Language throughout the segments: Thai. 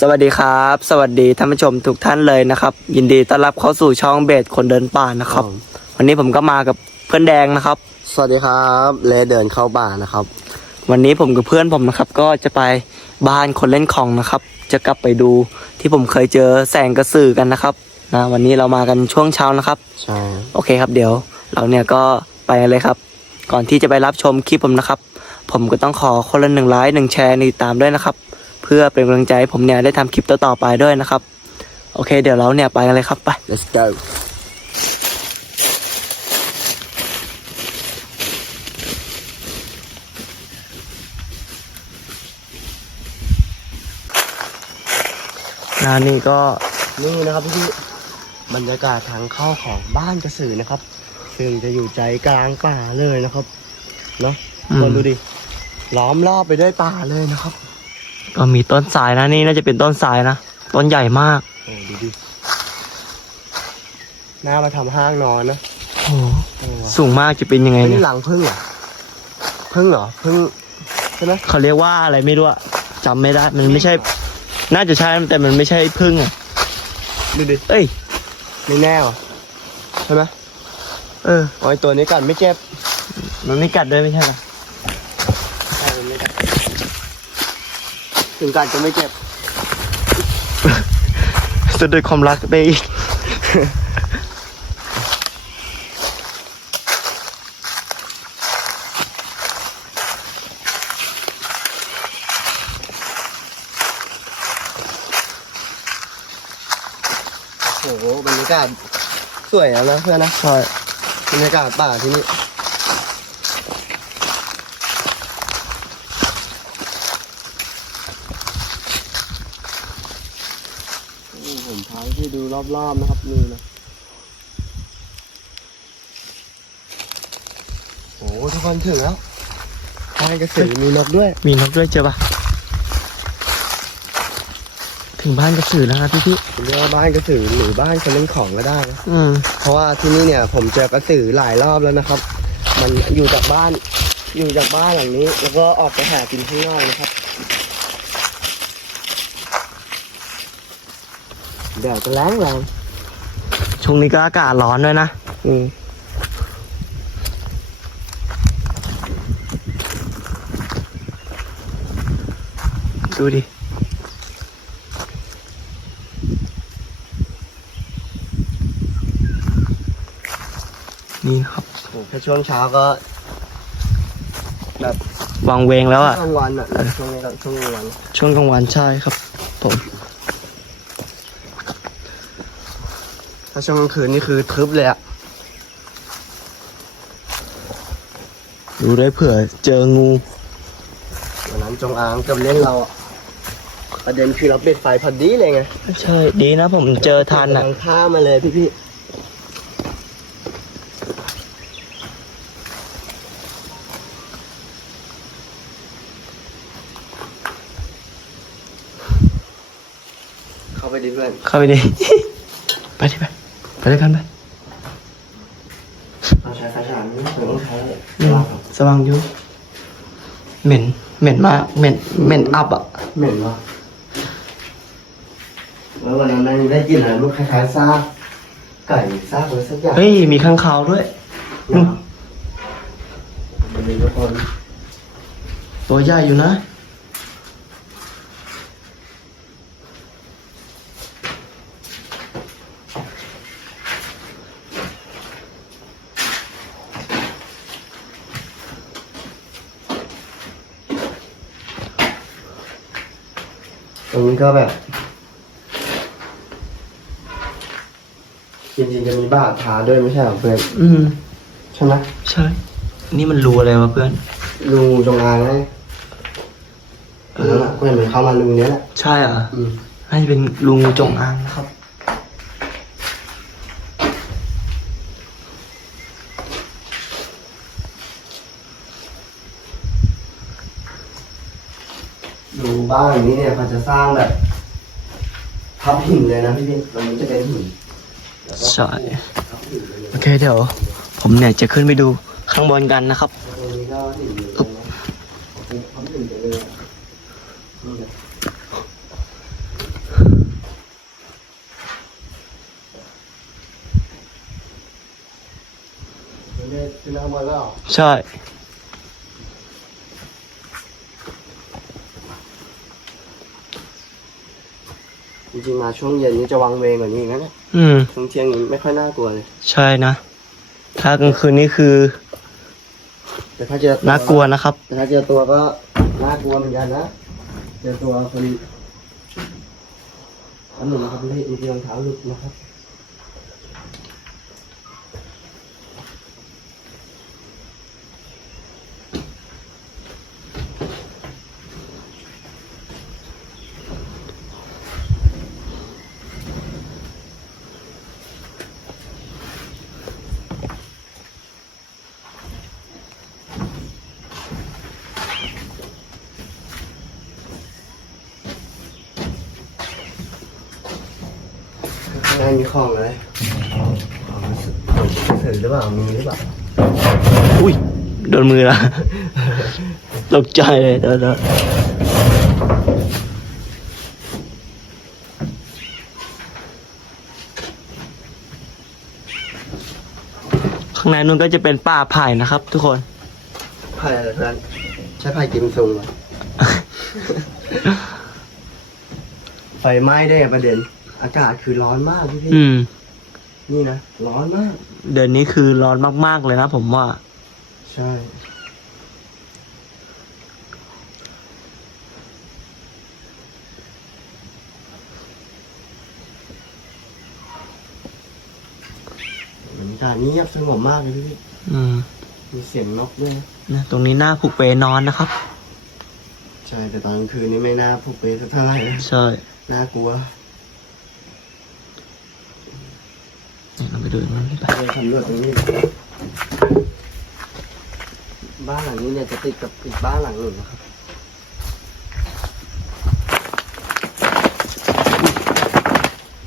สวัสดีครับ สวัสดีท่านผู้ชมทุกท่านเลยนะครับ ยินดีต้อนรับเข้าสู่ช่องเบสคนเดินป่านะครับ วันนี้ผมก็มากับเพื่อนแดงนะครับ สวัสดีครับเลเดินเข้าป่านะครับ วันนี้ผมกับเพื่อนผมนะครับ ก็จะไปบ้านคนเล่นของนะครับ จะกลับไปดูที่ผมเคยเจอแสงกระสือกันนะครับนะวันนี้เรามากันช่วงเช้านะครับ ใช่โอเคครับเดี๋ยว เราเนี่ยก็ไปกันเลยครับ ก่อนที่จะไปรับชมคลิปผมนะครับ ผมก็ต้องขอคนละหนึ่งไลค์หนึ่งแชร์หนึ่งติดตามด้วยนะครับเพื่อเป็นกำลังใจให้ผมเนี่ยได้ทำคลิปต่อๆไปด้วยนะครับ โอเค เดี๋ยวเราเนี่ยไปกันเลยครับไป let's go นานี่ก็นี่นะครับพี่บรรยากาศทางเข้าของบ้านกระสือนะครับ ซึ่งจะอยู่ใจกลางป่าเลยนะครับเนาะอืมคนดูดิล้อมรอบไปด้วยป่าเลยนะครับ ก็มีต้นสายนะนี่น่าจะเป็นต้นสายนะ ต้นใหญ่มากโอ้ดูดิน่ามาทำห้างนอนนะโอ้โหเออว่ะสูงมากจะเป็นยังไงเฮ้ยเนี่นี่ยหลังพึ่งเหรอพึ่งเหรอพึ่งใช่ไหมเขาเรียกว่าอะไรไม่รู้อะจำไม่ได้ มันไม่ใช่ น่าจะใช่แต่มันไม่ใช่พึ่งอะดูดิเอ้ย ไม่แน่หรอใช่ไหมเออ โอ้ยตัวนี้กัดไม่เจ็บมันไม่กัดด้วยไม่ใช่เหรอ ใช่มันไม่กัด ถึงกัดจะไม่เจ็บจะด้วยความรักไปอีกโอ้โหบรรยากาศสวยแล้วนะเพื่อนนะใช่บรรยากาศป่าที่นี่นี่ ผมพาที่ดูรอบๆนะครับนี่นะโอ้โหทุกคนถึงแล้วบ้านกระสือมีนกด้วย มีนกด้วยเจอปะถึงบ้านกระสือแล้วนะพี่พี่เรียกว่าบ้านกระสือหรือบ้านคนเล่นของก็ได้นะอืมเพราะว่าที่นี่เนี่ย ผมเจอกระสือหลายรอบแล้วนะครับ มันอยู่จากบ้าน อยู่จากบ้านหลังนี้ แล้วก็ออกไปหากินข้างนอกนะครับ เดี๋ยวจะแรงแรงช่วงนี้ก็อากาศร้อนด้วยนะอืมดูดินี่ครับโอ้แค่ช่วงเช้าก็แบบวางเวงแล้วอะกลางวันอะช่วงนี้ก็ช่วงกลางวัน ช่วงกลางวันใช่ครับ ผม ถ้าช่วงกลางคืนนี่คือทึบเลยอะดูด้วยเผื่อเจองูวันนั้นจงอางเกับเล่นเราอะประเด็นคือเราปิดไฟพอดีเลยไงใช่ ดีนะผมเจอทันอะกำลังข้ามมาเลยพี่พี่เข้าไปดิเพื่อน เข้าไปดิ ไปดิไป ไปด้วยกันไปเราใช้ไฟฉายไม่ถึงใช้อืมสว่างอยู่เหม็น เหม็นมากเหม็น เหม็นอับอะเหม็นวะแล้ววันนั้นได้กินอะไรลูกคล้ายๆซากไก่ซากอะไรสักอย่างเฮ้ย มีข้างคาวด้วย นะมันเป็นทุกคน ตัวใหญ่อยู่นะ ก็แบบ จริงๆจะมีบาดทาด้วยไม่ใช่เหรอเพื่อนอืม ใช่ไหมใช่ นี่มันรูอะไรวะเพื่อนรูจงอางไงเออเพื่อนมันเข้ามารูเนี้ยแหละใช่เหรอะอืม น่าจะเป็นรูงูจงอางนะครับ บ้านอย่างนี้เนี่ยเขาจะสร้างแบบทับหินเลยนะพี่พี่ตรงนี้จะเป็นหินใช่โอเคเดี๋ยว ผมเนี่ยจะขึ้นไปดูข้างบนกันนะครับใช่ จริงๆมาช่วงเย็นนี้จะวังเวงกว่านี้อีกนะเนี่ยอืม ช่วงเที่ยงนี้ไม่ค่อยน่ากลัวเลย ใช่นะ ถ้ากลางคืนนี่คือแต่ถ้าเจอน่ากลัวนะครับ แต่ถ้าเจอตัวก็น่ากลัวเหมือนกันนะเจอตัวคนอันหนึ่งนะครับพี่มีรองเท้าหลุดนะครับ ได้มีของเลยของหนังสือหรือเปล่า มีหรือเปล่า อุ้ย โดนมือละตกใจเลยเดี๋ยวเดี๋ยวข้างในนู้นก็จะเป็นป่าไผ่นะครับ ทุกคน ไผ่อะไรเพื่อนใช่ไผ่กิมซุงเหรอไฟไหม้ได้ไงประเด็น อากาศคือร้อนมากพี่พี่อืม นี่นะร้อนมาก เดือนนี้คือร้อนมากๆเลยนะผมว่า ใช่ บรรยากาศเงียบสงบมากเลยพี่พี่อืมมีเสียงนกด้วยนะนะตรงนี้หน้าผูกเปนอนนะครับ ใช่แต่ตอนกลางคืนนี่ไม่น่าผูกไปสักเท่าไหร่นะใช่ น่ากลัว เนี่ยเราไปดูมันไปไปสำรวจตรงนี้บ้านหลังนี้เนี่ยจะติดกับอีกบ้านหลังหนึ่งนะครับ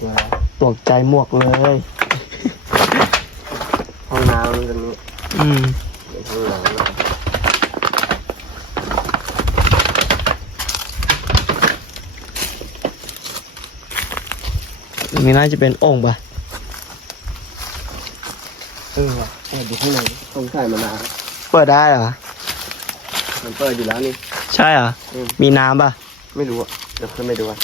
ว้าวตกใจหมวกเลย ห้องน้ำตรงนี้อืมเป็นห้องน้ำนะตรงนี้น่าจะเป็นโอ่งปะ เออว่ะเปิด อยู่ข้างในสงสัยมานานเปิดได้เหรอ มันเปิดอยู่แล้วนี่ ใช่เหรอ อืม มีน้ำปะไม่รู้อะเดี๋ยวขึ้นไปดูอะ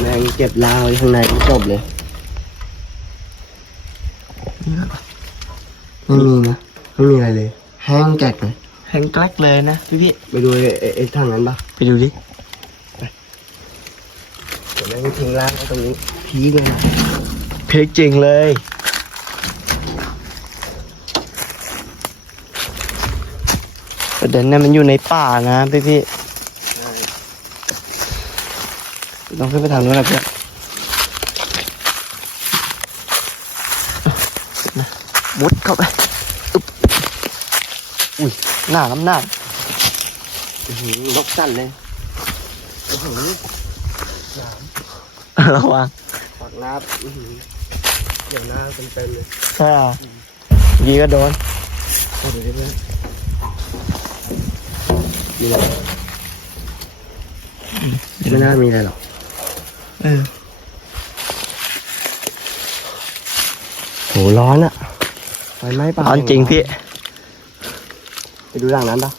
แม่งเก็บลาวอยู่ข้างในจบเลย ไม่มีนะ ไม่มีอะไรเลย แห้งแกกเลย แห้งแกลกเลยนะพี่พี่ไปดูไอ้ไอ้ไอ้ทางนั้นปะไปดูดิ เดี๋ยวแม่งทิ้งร่างไว้ตรงนี้พีคเลยนะเพกจริงเลย ประเด็นเนี่ยมันอยู่ในป่านะพี่พี่ต้องขึ้นไปทางนู้นนะเพื่อนมุดเข้าไปอึ๊บอุ้ยหน้าน้ำหน้าอื้อหือนกสั่นเลยโอ้โห ระวังปากน้ำอื้อหือเดี๋ยวหน้าเต็มๆเลยใช่เหรอยีก็โดนโอ้เดี๋ยวเดี๋ยวเดี๋ยวมีอะไรไม่น่ามีอะไรหรอกเออโหร้อนอะไฟไหม้ป่าร้อนจริงพี่ ไปดูหลังนั้นปะ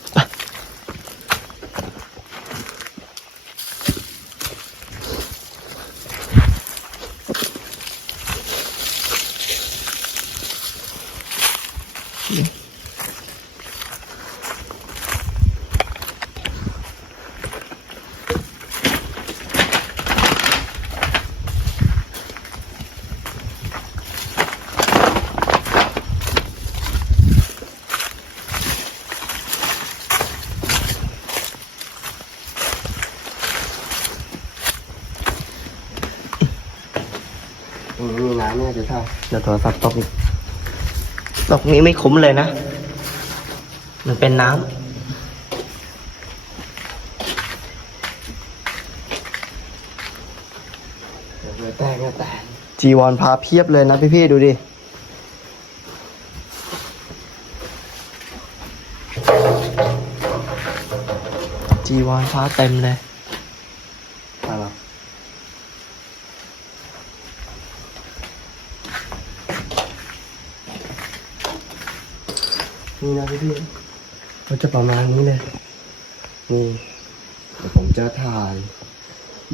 ตรงนี้มีน้ำเนี่ยจะ เดี๋ยวโทรศัพท์ตกอีกตรงนี้ไม่คุ้มเลยนะ มันเป็นน้เดี๋ยวเดี๋ยวแตกแตกำจีวรพาเพียบเลยนะพี่พี่ๆดูดิ จีวรฟ้าเต็มเลย มาแล้ว นี่นะพี่พี่ๆก็จะประมาณนี้เลยนี่เดี๋ยวผมจะถ่าย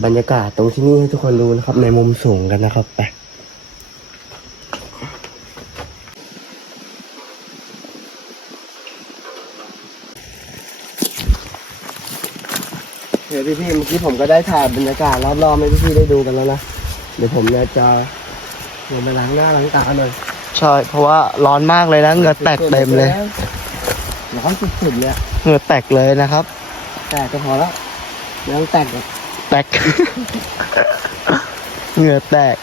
บรรยากาศตรงที่นี่ให้ทุกคนดูนะครับ ในมุมสูงกันนะครับไปเดี๋ยวพี่พี่ๆเมื่อกี้ผมก็ได้ถ่ายบรรยากาศรอบๆให้พี่พี่ๆได้ดูกันแล้วนะ เดี๋ยวผมเนี่ยจะลงไปล้างหน้าล้างตาหน่อย ใช่ เพราะว่าร้อนมากเลยนะเหงื่อแตกเต็มเลย ร้อนสุดๆเลยอะเหงื่อแตกเลยนะครับ แตกก็พอแล้วยังแตกอีก แตก เหงื่อแตก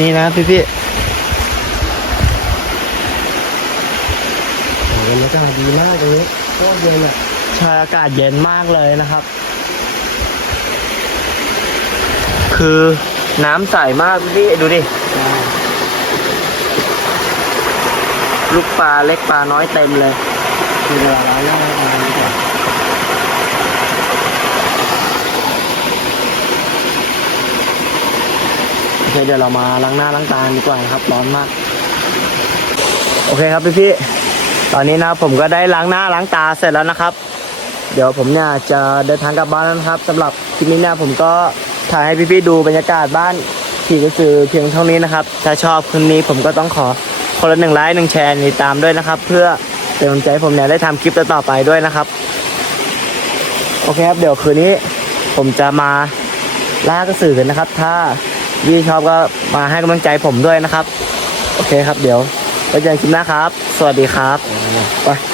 นี่นะพี่พี่โอ้โหบรรยากาศดีมากตรงนี้โคตรเย็นอะๆใช่อากาศเย็นมากเลยนะครับ คือน้ำใสมากพี่ดูดิ ลูกปลาเล็กปลาน้อยเต็มเลยคือเวลาล้างหน้าล้างตาดีกว่า โอ เคเดี๋ยวเรามาล้างหน้าล้างตาดีกว่านะครับร้อนมาก โอเคครับพี่พี่ตอนนี้นะผมก็ได้ล้างหน้าล้างตาเสร็จแล้วนะครับ เดี๋ยวผมเนี่ยจะเดินทางกลับบ้านแล้วนะครับสำหรับคลิปนี้เนี่ยผมก็ถ่ายให้พี่พี่ดูบรรยากาศบ้านขี่กระสือเพียงเท่านี้นะครับ ถ้าชอบคลิปนี้ผมก็ต้องขอคนละหนึ่งไลค์หนึ่งแชร์ติดตามด้วยนะครับ เพื่อเป็นกำลังใจผมเนี่ยได้ทำคลิปต่อไปด้วยนะครับโอเคครับเดี๋ยวคืนนี้ผมจะมาล่ากระสือกันนะครับ ถ้า พี่ชอบก็มาให้กำลังใจผมด้วยนะครับ โอเคครับ เดี๋ยวไว้เจอกันคลิปหน้าครับ สวัสดีครับไป